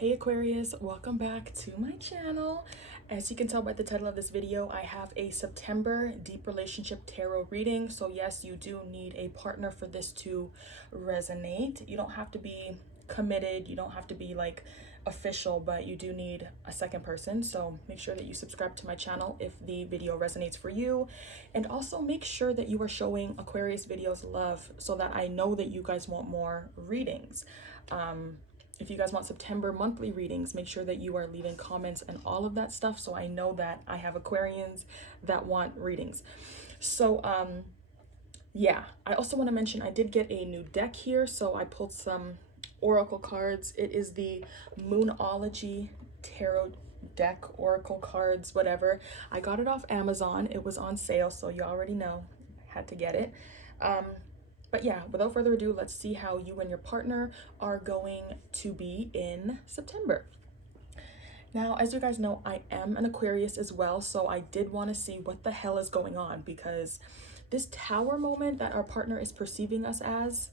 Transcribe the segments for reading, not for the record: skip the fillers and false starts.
Hey Aquarius, welcome back to my channel. As you can tell by the title of this video, I have a September deep relationship tarot reading. So yes, you do need a partner for this to resonate. You don't have to be committed, you don't have to be like official, but you do need a second person. So make sure that you subscribe to my channel if the video resonates for you. And also make sure that you are showing Aquarius videos love so that I know that you guys want more readings. If you guys want September monthly readings, make sure that you are leaving comments and all of that stuff so I know that I have Aquarians that want readings. So yeah, I also want to mention I did get a new deck here, so I pulled some oracle cards. It is the Moonology Tarot deck, oracle cards, whatever. I got it off Amazon. It was on sale, so you already know I had to get it. But yeah, without further ado, let's see how you and your partner are going to be in September. Now, as you guys know, I am an Aquarius as well, so I did want to see what the hell is going on, because this tower moment that our partner is perceiving us as,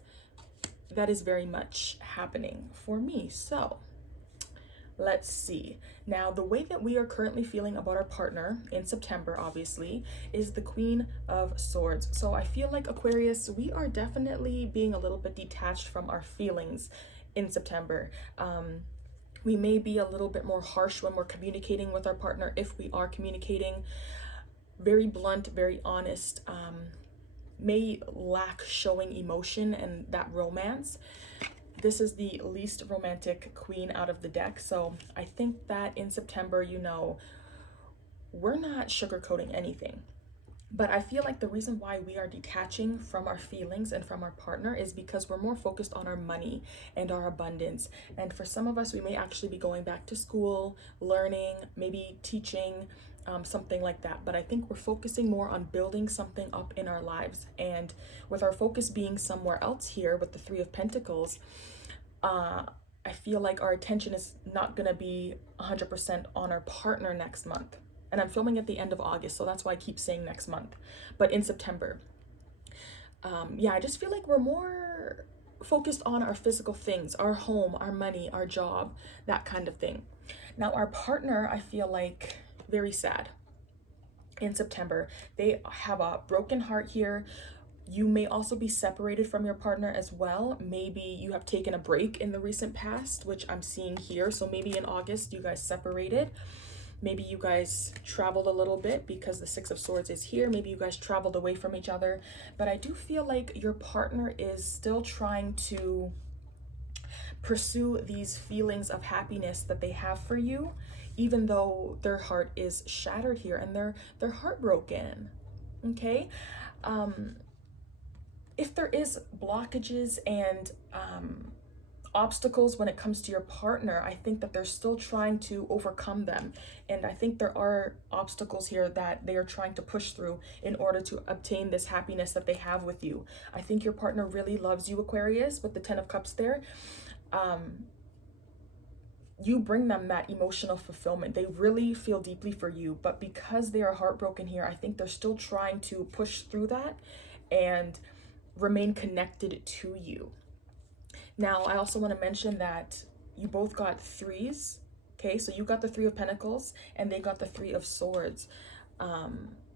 that is very much happening for me. So let's see. Now, the way that we are currently feeling about our partner in September, obviously, is the Queen of Swords. So I feel like Aquarius, we are definitely being a little bit detached from our feelings in September. We may be a little bit more harsh when we're communicating with our partner, if we are communicating. Very blunt, very honest, may lack showing emotion and that romance. This is the least romantic queen out of the deck. So I think that in September, you know, we're not sugarcoating anything. But I feel like the reason why we are detaching from our feelings and from our partner is because we're more focused on our money and our abundance. And for some of us, we may actually be going back to school, learning, maybe teaching, something like that. But I think we're focusing more on building something up in our lives. And with our focus being somewhere else here with the Three of Pentacles, I feel like our attention is not going to be 100% on our partner next month. And I'm filming at the end of August, so that's why I keep saying next month. But in September, yeah, I just feel like we're more focused on our physical things, our home, our money, our job, that kind of thing. Now, our partner, I feel like, very sad in September. They have a broken heart here. You may also be separated from your partner as well. Maybe you have taken a break in the recent past, which I'm seeing here. So maybe in August you guys separated. Maybe you guys traveled a little bit because the Six of Swords is here. Maybe you guys traveled away from each other. But I do feel like your partner is still trying to pursue these feelings of happiness that they have for you, even though their heart is shattered here and they're heartbroken. Okay? If there is blockages and obstacles when it comes to your partner, I think that they're still trying to overcome them. And I think there are obstacles here that they are trying to push through in order to obtain this happiness that they have with you. I think your partner really loves you, Aquarius, with the Ten of Cups there. You bring them that emotional fulfillment. They really feel deeply for you, but because they are heartbroken here, I think they're still trying to push through that and remain connected to you. Now, I also want to mention that you both got threes. Okay, so you got the Three of Pentacles and they got the Three of Swords.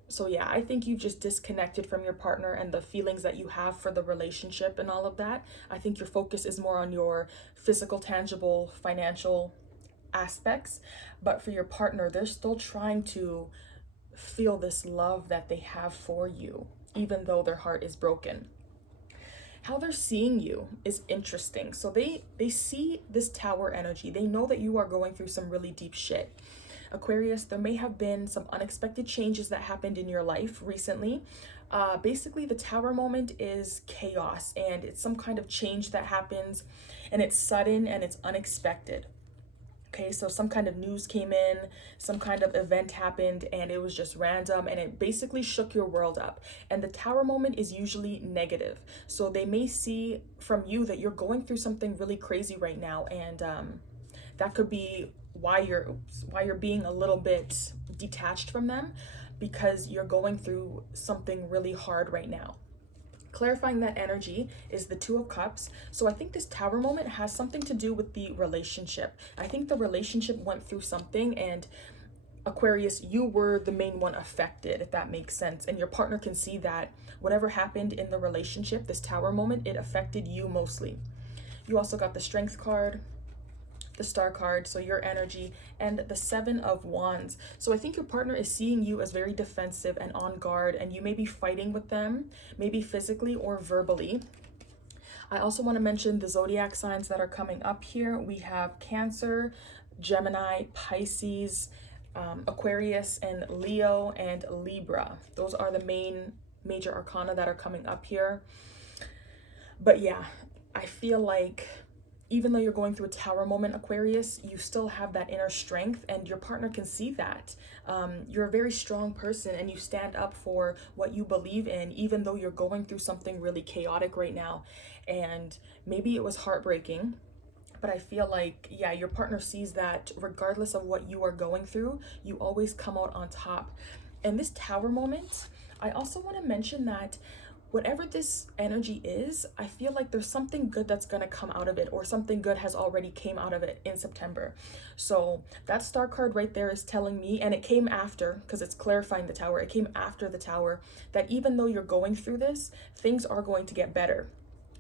So yeah, I think you just disconnected from your partner and the feelings that you have for the relationship and all of that. I think your focus is more on your physical, tangible, financial aspects. But for your partner, they're still trying to feel this love that they have for you, even though their heart is broken. How they're seeing you is interesting. So they see this tower energy. They know that you are going through some really deep shit. Aquarius, there may have been some unexpected changes that happened in your life recently. Basically, the tower moment is chaos, and it's some kind of change that happens, and it's sudden and it's unexpected. Okay, so some kind of news came in, some kind of event happened, and it was just random, and it basically shook your world up. And the tower moment is usually negative. So they may see from you that you're going through something really crazy right now, and that could be why you're being a little bit detached from them, because you're going through something really hard right now. Clarifying that energy is the Two of Cups. So I think this Tower moment has something to do with the relationship. I think the relationship went through something, and Aquarius, you were the main one affected, if that makes sense. And your partner can see that whatever happened in the relationship, this Tower moment, it affected you mostly. You also got the Strength card, the Star card, so your energy, and the Seven of Wands. So I think your partner is seeing you as very defensive and on guard, and you may be fighting with them, maybe physically or verbally. I also want to mention the zodiac signs that are coming up here. We have Cancer, Gemini, Pisces, Aquarius, and Leo, and Libra. Those are the major arcana that are coming up here. But yeah, I feel like even though you're going through a Tower moment, Aquarius, you still have that inner strength, and your partner can see that. You're a very strong person, and you stand up for what you believe in, even though you're going through something really chaotic right now. And maybe it was heartbreaking, but I feel like, yeah, your partner sees that regardless of what you are going through, you always come out on top. And this Tower moment, I also want to mention that whatever this energy is, I feel like there's something good that's going to come out of it, or something good has already came out of it in September. So that Star card right there is telling me, and it came after, because it's clarifying the Tower, it came after the Tower, that even though you're going through this, things are going to get better.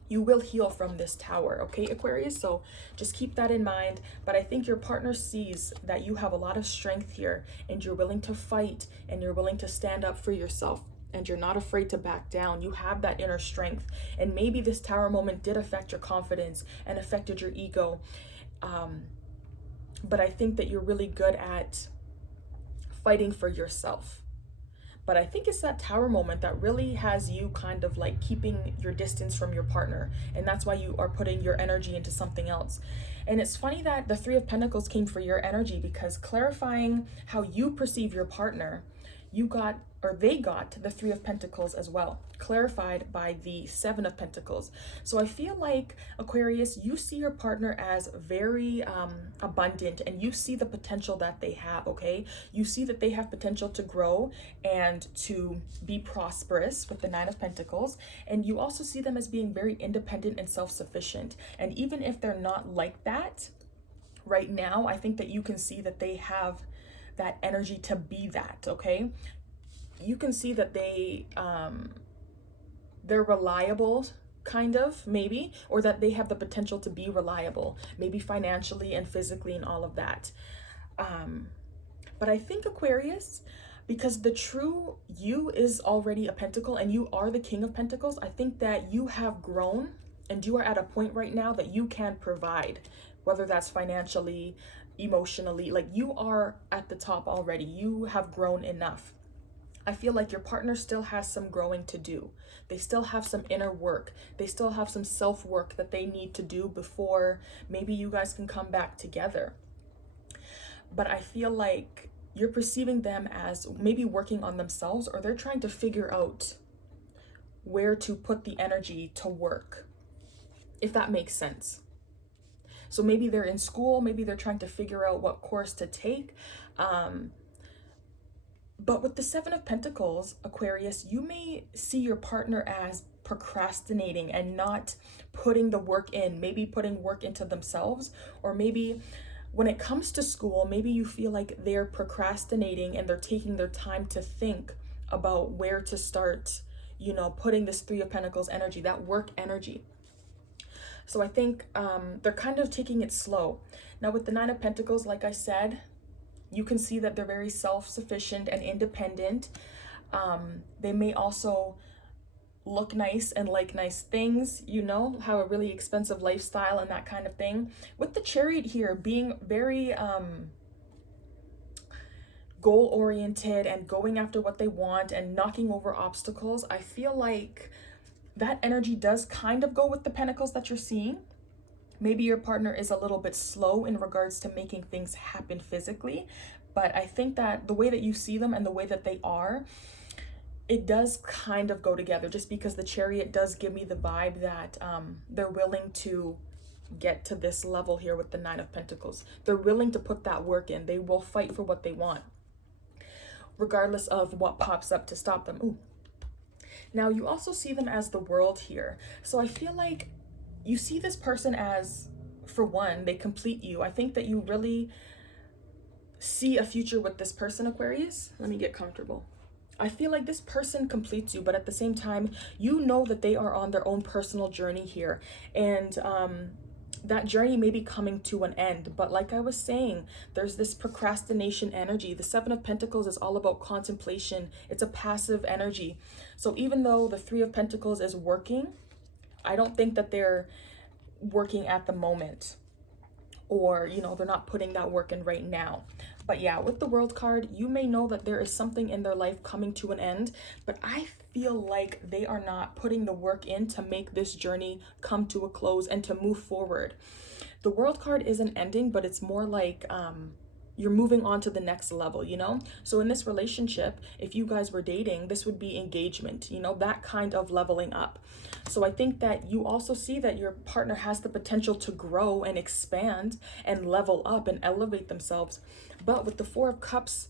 You will heal from this Tower, okay, Aquarius? So just keep that in mind. But I think your partner sees that you have a lot of strength here, and you're willing to fight, and you're willing to stand up for yourself, and you're not afraid to back down. You have that inner strength. And maybe this Tower moment did affect your confidence and affected your ego. But I think that you're really good at fighting for yourself. But I think it's that Tower moment that really has you kind of like keeping your distance from your partner. And that's why you are putting your energy into something else. And it's funny that the Three of Pentacles came for your energy, because clarifying how you perceive your partner, you got, or they got, the Three of Pentacles as well, clarified by the Seven of Pentacles. So I feel like, Aquarius, you see your partner as very abundant, and you see the potential that they have, okay? You see that they have potential to grow and to be prosperous with the Nine of Pentacles. And you also see them as being very independent and self-sufficient. And even if they're not like that right now, I think that you can see that they have that energy to be that, okay? You can see that they're reliable, kind of, maybe, or that they have the potential to be reliable, maybe financially and physically and all of that. But I think, Aquarius, because the true you is already a pentacle and you are the King of Pentacles, I think that you have grown, and you are at a point right now that you can provide, whether that's financially, emotionally, like you are at the top already. You have grown enough. I feel like your partner still has some growing to do. They still have some inner work. They still have some self-work that they need to do before maybe you guys can come back together. But I feel like you're perceiving them as maybe working on themselves, or they're trying to figure out where to put the energy to work, if that makes sense. So maybe they're in school, maybe they're trying to figure out what course to take. But with the Seven of Pentacles, Aquarius, you may see your partner as procrastinating and not putting the work in, maybe putting work into themselves, or maybe when it comes to school, maybe you feel like they're procrastinating and they're taking their time to think about where to start, you know, putting this Three of Pentacles energy, that work energy. So I think they're kind of taking it slow. Now with the Nine of Pentacles, like I said, you can see that they're very self-sufficient and independent. They may also look nice and like nice things, you know, have a really expensive lifestyle and that kind of thing. With the Chariot here being very goal-oriented and going after what they want and knocking over obstacles, I feel like that energy does kind of go with the Pentacles that you're seeing. Maybe your partner is a little bit slow in regards to making things happen physically, but I think that the way that you see them and the way that they are, it does kind of go together, just because the Chariot does give me the vibe that they're willing to get to this level here with the Nine of Pentacles. They're willing to put that work in. They will fight for what they want, regardless of what pops up to stop them. Ooh. Now, you also see them as the world here. So I feel like you see this person as, for one, they complete you. I think that you really see a future with this person, Aquarius. Let me get comfortable. I feel like this person completes you, but at the same time, you know that they are on their own personal journey here. And that journey may be coming to an end. But like I was saying, there's this procrastination energy. The Seven of Pentacles is all about contemplation. It's a passive energy. So even though the Three of Pentacles is working, I don't think that they're working at the moment, or they're not putting that work in right now. But yeah, with the World card, you may know that there is something in their life coming to an end, but I feel like they are not putting the work in to make this journey come to a close and to move forward. The World card isn't ending, but it's more like you're moving on to the next level, So in this relationship, if you guys were dating, this would be engagement, that kind of leveling up. So I think that you also see that your partner has the potential to grow and expand and level up and elevate themselves. But with the Four of Cups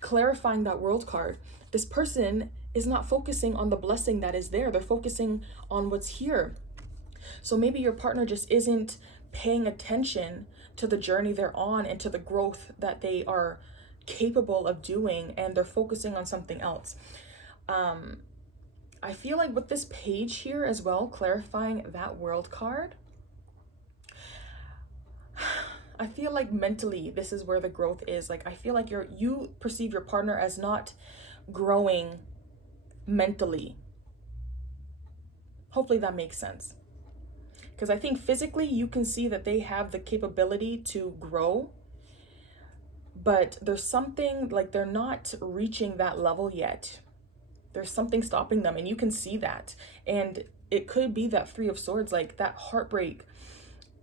clarifying that World card, this person is not focusing on the blessing that is there. They're focusing on what's here. So maybe your partner just isn't paying attention to the journey they're on and to the growth that they are capable of doing, and they're focusing on something else. I feel like with this page here as well, clarifying that World card, I feel like mentally this is where the growth is. Like I feel like you perceive your partner as not growing mentally. Hopefully that makes sense. Because I think physically you can see that they have the capability to grow, but there's something like they're not reaching that level yet. There's something stopping them, and you can see that. And it could be that Three of Swords, like that heartbreak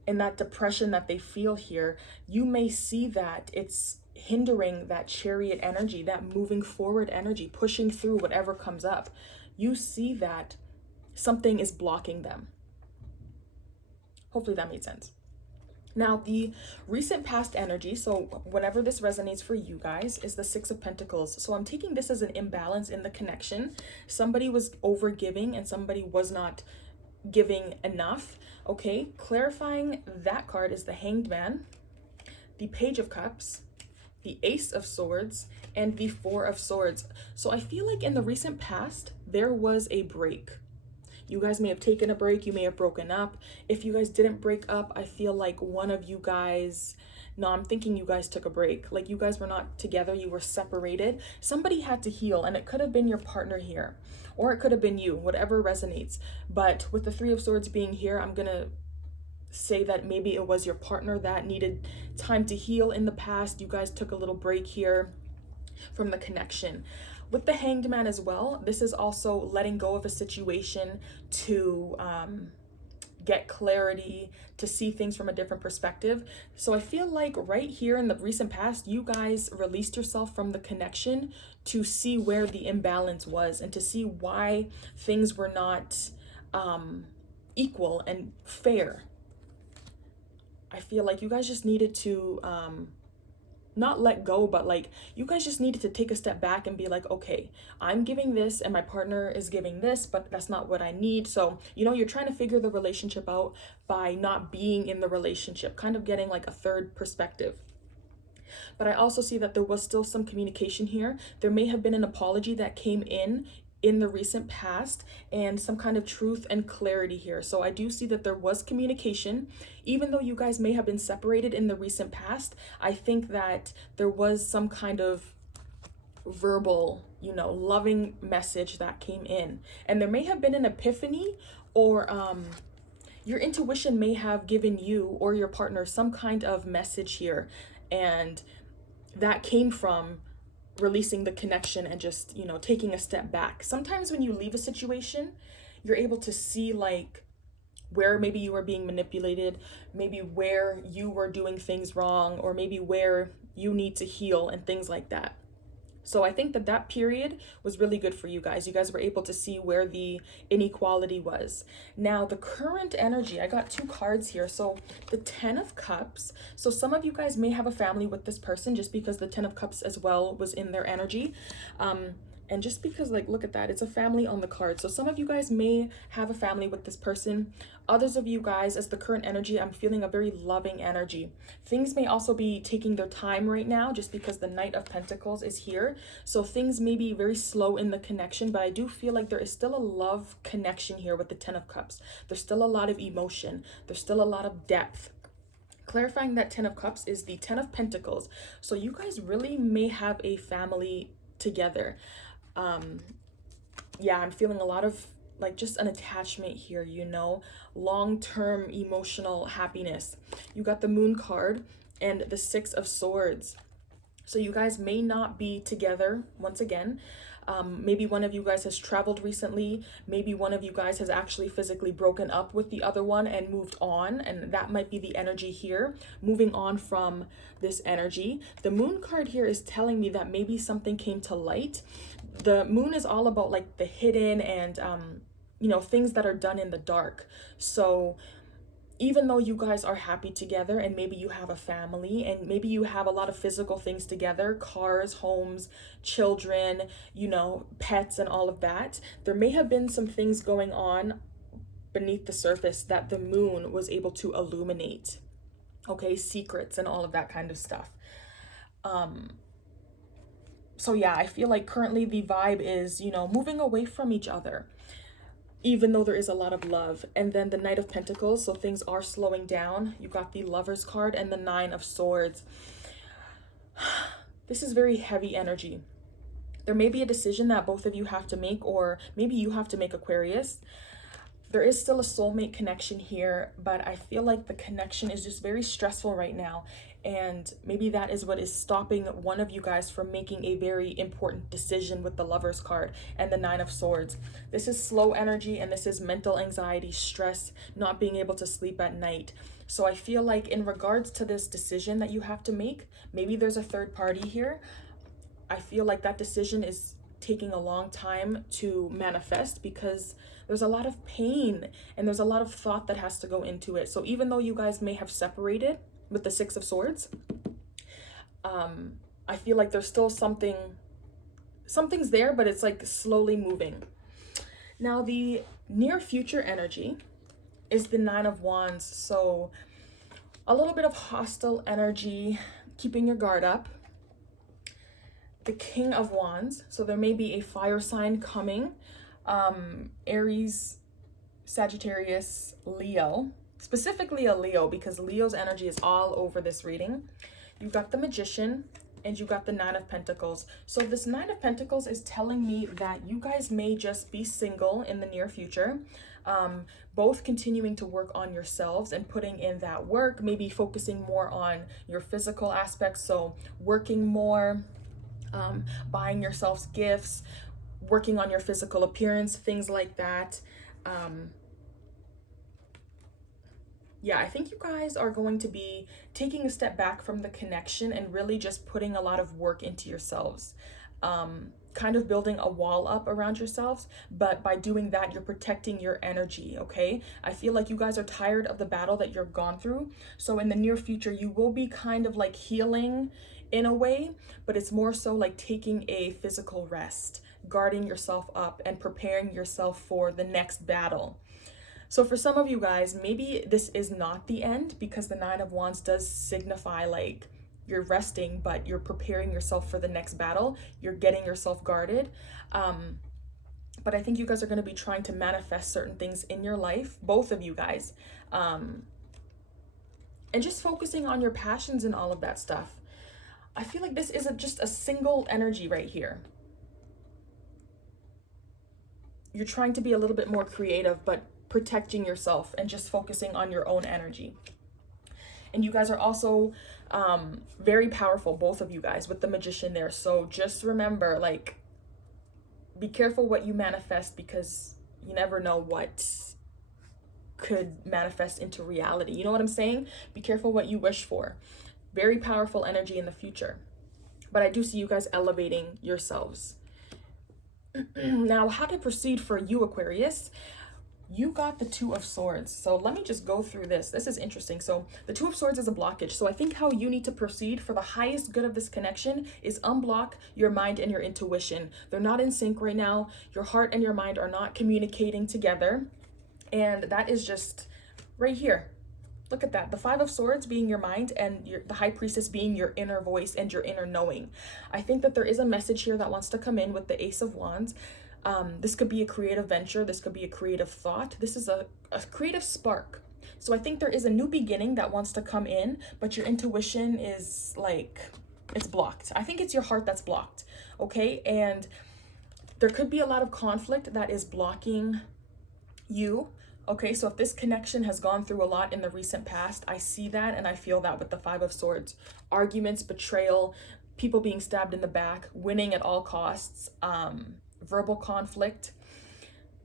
and that depression that they feel here. You may see that it's hindering that Chariot energy, that moving forward energy, pushing through whatever comes up. You see that something is blocking them. Hopefully that made sense. Now, the recent past energy, so whenever this resonates for you guys, is the Six of Pentacles. So I'm taking this as an imbalance in the connection. Somebody was over giving and somebody was not giving enough. Okay, clarifying that card is the Hanged Man, the Page of Cups, the Ace of Swords, and the Four of Swords. So I feel like in the recent past, there was a break. You guys may have taken a break, you may have broken up. If you guys didn't break up, I feel like one of you guys, no, I'm thinking you guys took a break. Like you guys were not together, you were separated. Somebody had to heal, and it could have been your partner here, or it could have been you, whatever resonates. But with the Three of Swords being here, I'm gonna say that maybe it was your partner that needed time to heal in the past. You guys took a little break here from the connection. With the Hanged Man as well, this is also letting go of a situation to get clarity, to see things from a different perspective. So I feel like right here in the recent past, you guys released yourself from the connection to see where the imbalance was and to see why things were not equal and fair. I feel like you guys just needed to not let go, but like you guys just needed to take a step back and be like, okay, I'm giving this and my partner is giving this, but that's not what I need. So you're trying to figure the relationship out by not being in the relationship, kind of getting like a third perspective. But I also see that there was still some communication here. There may have been an apology that came in the recent past, and some kind of truth and clarity here. So I do see that there was communication. Even though you guys may have been separated in the recent past, I think that there was some kind of verbal, loving message that came in. And there may have been an epiphany, or your intuition may have given you or your partner some kind of message here. And that came from releasing the connection and just taking a step back. Sometimes when you leave a situation, you're able to see like where maybe you were being manipulated, maybe where you were doing things wrong, or maybe where you need to heal and things like that. So I think that period was really good for you guys. You guys were able to see where the inequality was. Now, the current energy, I got two cards here. So the Ten of Cups. So some of you guys may have a family with this person just because the Ten of Cups as well was in their energy. And just because, like, look at that, it's a family on the card. So some of you guys may have a family with this person. Others of you guys, as the current energy, I'm feeling a very loving energy. Things may also be taking their time right now just because the Knight of Pentacles is here. So things may be very slow in the connection, but I do feel like there is still a love connection here with the Ten of Cups. There's still a lot of emotion. There's still a lot of depth. Clarifying that Ten of Cups is the Ten of Pentacles. So you guys really may have a family together. Yeah, I'm feeling a lot of like just an attachment here, you know, long-term emotional happiness. You got the Moon card and the Six of Swords. So you guys may not be together once again. Maybe one of you guys has traveled recently. Maybe one of you guys has actually physically broken up with the other one and moved on. And that might be the energy here, moving on from this energy. The Moon card here is telling me that maybe something came to light. The Moon is all about like the hidden and, you know, things that are done in the dark. So even though you guys are happy together and maybe you have a family and maybe you have a lot of physical things together, cars, homes, children, you know, pets and all of that, there may have been some things going on beneath the surface that the Moon was able to illuminate. Okay, secrets and all of that kind of stuff. So yeah, I feel like currently the vibe is, you know, moving away from each other, even though there is a lot of love. And then the Knight of Pentacles, so things are slowing down. You got the Lover's card and the Nine of Swords. This is very heavy energy. There may be a decision that both of you have to make, or maybe you have to make, Aquarius. There is still a soulmate connection here, but I feel like the connection is just very stressful right now. And maybe that is what is stopping one of you guys from making a very important decision with the Lover's card and the Nine of Swords. This is slow energy, and this is mental anxiety, stress, not being able to sleep at night. So I feel like in regards to this decision that you have to make, maybe there's a third party here. I feel like that decision is taking a long time to manifest because there's a lot of pain and there's a lot of thought that has to go into it. So even though you guys may have separated with the Six of Swords, I feel like there's still something's there, but it's like slowly moving. Now the near future energy is the Nine of Wands. So a little bit of hostile energy, keeping your guard up. The King of Wands, so there may be a fire sign coming. Aries, Sagittarius, Leo, specifically a Leo, because Leo's energy is all over this reading. You got the Magician and you got the Nine of Pentacles. So this Nine of Pentacles is telling me that you guys may just be single in the near future, both continuing to work on yourselves and putting in that work, maybe focusing more on your physical aspects, so working more, buying yourselves gifts, working on your physical appearance, things like that. Yeah, I think you guys are going to be taking a step back from the connection and really just putting a lot of work into yourselves. Kind of building a wall up around yourselves, but by doing that, you're protecting your energy, okay? I feel like you guys are tired of the battle that you've gone through. So in the near future, you will be kind of like healing in a way, but it's more so like taking a physical rest, guarding yourself up and preparing yourself for the next battle. So for some of you guys, maybe this is not the end, because the Nine of Wands does signify like you're resting, but you're preparing yourself for the next battle. You're getting yourself guarded. But I think you guys are going to be trying to manifest certain things in your life, both of you guys. And just focusing on your passions and all of that stuff. I feel like this isn't just a single energy right here. You're trying to be a little bit more creative, but protecting yourself and just focusing on your own energy. And you guys are also very powerful, both of you guys, with the Magician there. So just remember, like, be careful what you manifest, because you never know what could manifest into reality. You know what I'm saying? Be careful what you wish for. Very powerful energy in the future. But I do see you guys elevating yourselves. Now, how to proceed for you, Aquarius? You got the Two of Swords. So let me just go through this. This is interesting. So the Two of Swords is a blockage. So I think how you need to proceed for the highest good of this connection is unblock your mind and your intuition. They're not in sync right now. Your heart and your mind are not communicating together. And that is just right here. Look at that. The Five of Swords being your mind and the High Priestess being your inner voice and your inner knowing. I think that there is a message here that wants to come in with the Ace of Wands. This could be a creative venture. This could be a creative thought. This is a creative spark. So I think there is a new beginning that wants to come in, but your intuition is like, it's blocked. I think it's your heart that's blocked, okay? And there could be a lot of conflict that is blocking you, okay? So if this connection has gone through a lot in the recent past, I see that and I feel that with the Five of Swords. Arguments, betrayal, people being stabbed in the back, winning at all costs, verbal conflict.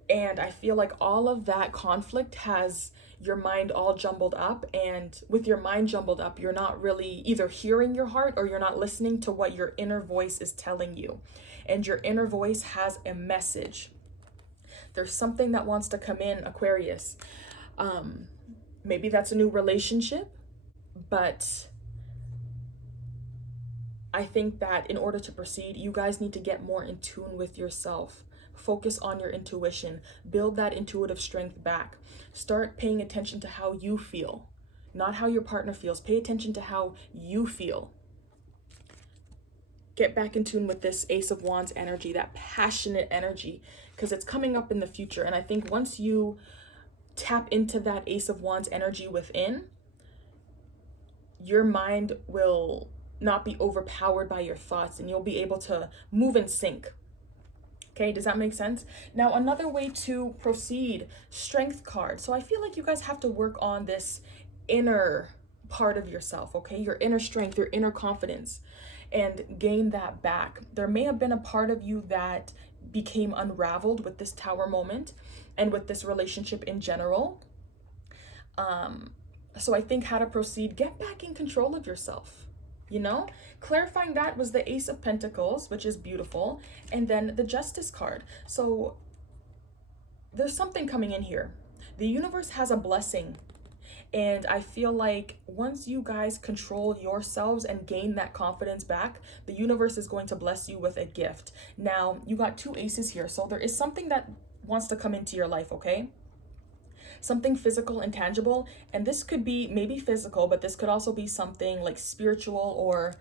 And I feel like all of that conflict has your mind all jumbled up, and with your mind jumbled up, you're not really either hearing your heart or you're not listening to what your inner voice is telling you. And your inner voice has a message. There's something that wants to come in, Aquarius. Maybe that's a new relationship, but I think that in order to proceed, you guys need to get more in tune with yourself. Focus on your intuition. Build that intuitive strength back. Start paying attention to how you feel, not how your partner feels. Pay attention to how you feel. Get back in tune with this Ace of Wands energy, that passionate energy, because it's coming up in the future. And I think once you tap into that Ace of Wands energy within, your mind will not be overpowered by your thoughts and you'll be able to move in sync. Okay, does that make sense? Now, another way to proceed, Strength card. So I feel like you guys have to work on this inner part of yourself, okay? Your inner strength, your inner confidence, and gain that back. There may have been a part of you that became unraveled with this Tower moment and with this relationship in general. So I think how to proceed, get back in control of yourself. You know, clarifying that was the Ace of Pentacles, which is beautiful, and then the Justice card. So there's something coming in here. The universe has a blessing, and I feel like once you guys control yourselves and gain that confidence back, the universe is going to bless you with a gift. Now, you got two aces here, so there is something that wants to come into your life, okay? Something physical and tangible, and this could be maybe physical, but this could also be something like spiritual or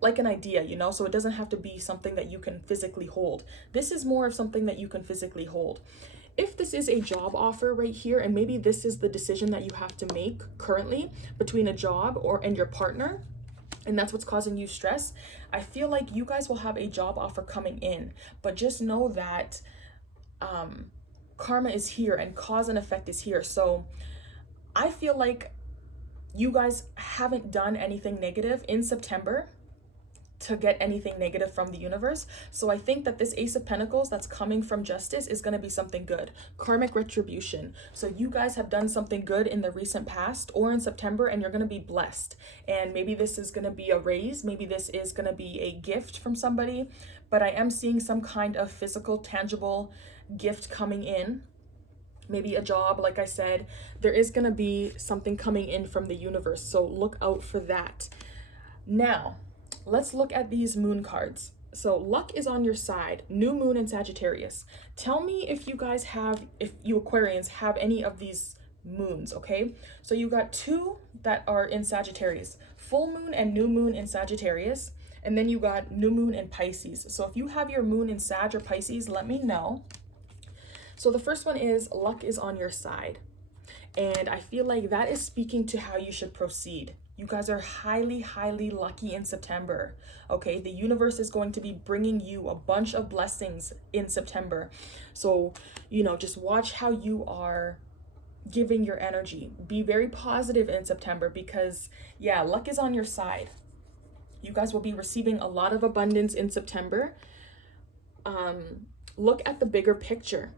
like an idea, you know, so it doesn't have to be something that you can physically hold. This is more of something that you can physically hold. If this is a job offer right here, and maybe this is the decision that you have to make currently between a job and your partner, and that's what's causing you stress, I feel like you guys will have a job offer coming in, but just know that karma is here and cause and effect is here. So I feel like you guys haven't done anything negative in September to get anything negative from the universe. So I think that this Ace of Pentacles that's coming from Justice is going to be something good. Karmic retribution. So you guys have done something good in the recent past or in September, and you're going to be blessed. And maybe this is going to be a raise. Maybe this is going to be a gift from somebody. But I am seeing some kind of physical, tangible gift coming in. Maybe a job, like I said. There is going to be something coming in from the universe. So look out for that. Now, let's look at these moon cards. So luck is on your side, new moon and Sagittarius. Tell me if you guys have, if you Aquarians have any of these moons, okay? So you got two that are in Sagittarius, full moon and new moon in Sagittarius, and then you got new moon in Pisces. So if you have your moon in Sag or Pisces, let me know. So the first one is luck is on your side. And I feel like that is speaking to how you should proceed. You guys are highly, highly lucky in September, okay? The universe is going to be bringing you a bunch of blessings in September. So, you know, just watch how you are giving your energy. Be very positive in September because, yeah, luck is on your side. You guys will be receiving a lot of abundance in September. Look at the bigger picture.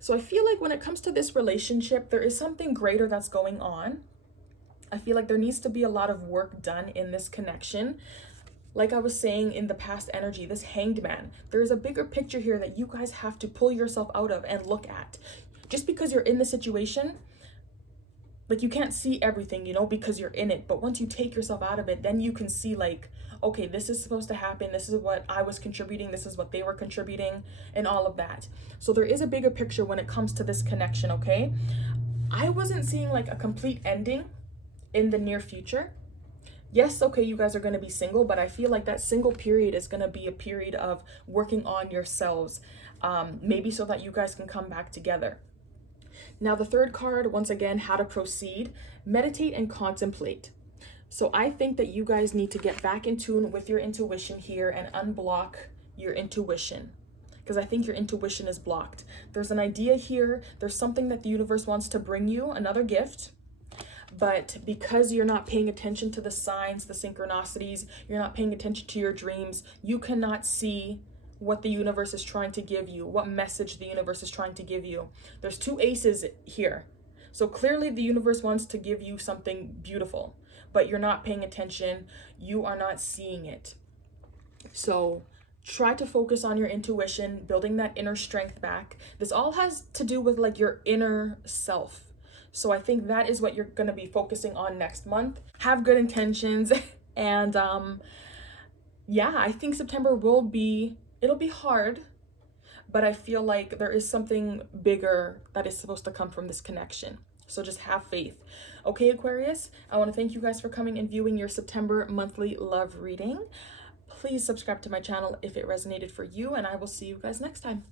So I feel like when it comes to this relationship, there is something greater that's going on. I feel like there needs to be a lot of work done in this connection. Like I was saying in the past energy, this Hanged Man, there's a bigger picture here that you guys have to pull yourself out of and look at. Just because you're in the situation, like, you can't see everything, you know, because you're in it. But once you take yourself out of it, then you can see, like, okay, this is supposed to happen. This is what I was contributing. This is what they were contributing, and all of that. So there is a bigger picture when it comes to this connection, okay? I wasn't seeing like a complete ending in the near future. Yes, okay, you guys are going to be single, but I feel like that single period is going to be a period of working on yourselves, maybe so that you guys can come back together. Now, the third card, once again, how to proceed, meditate and contemplate. So I think that you guys need to get back in tune with your intuition here and unblock your intuition, because I think your intuition is blocked. There's an idea here. There's something that the universe wants to bring you, another gift. But because you're not paying attention to the signs, the synchronicities, you're not paying attention to your dreams, you cannot see what the universe is trying to give you, what message the universe is trying to give you. There's two aces here. So clearly the universe wants to give you something beautiful, but you're not paying attention. You are not seeing it. So try to focus on your intuition, building that inner strength back. This all has to do with like your inner self. So I think that is what you're going to be focusing on next month. Have good intentions. And yeah, I think September it'll be hard, but I feel like there is something bigger that is supposed to come from this connection. So just have faith. Okay, Aquarius, I want to thank you guys for coming and viewing your September monthly love reading. Please subscribe to my channel if it resonated for you, and I will see you guys next time.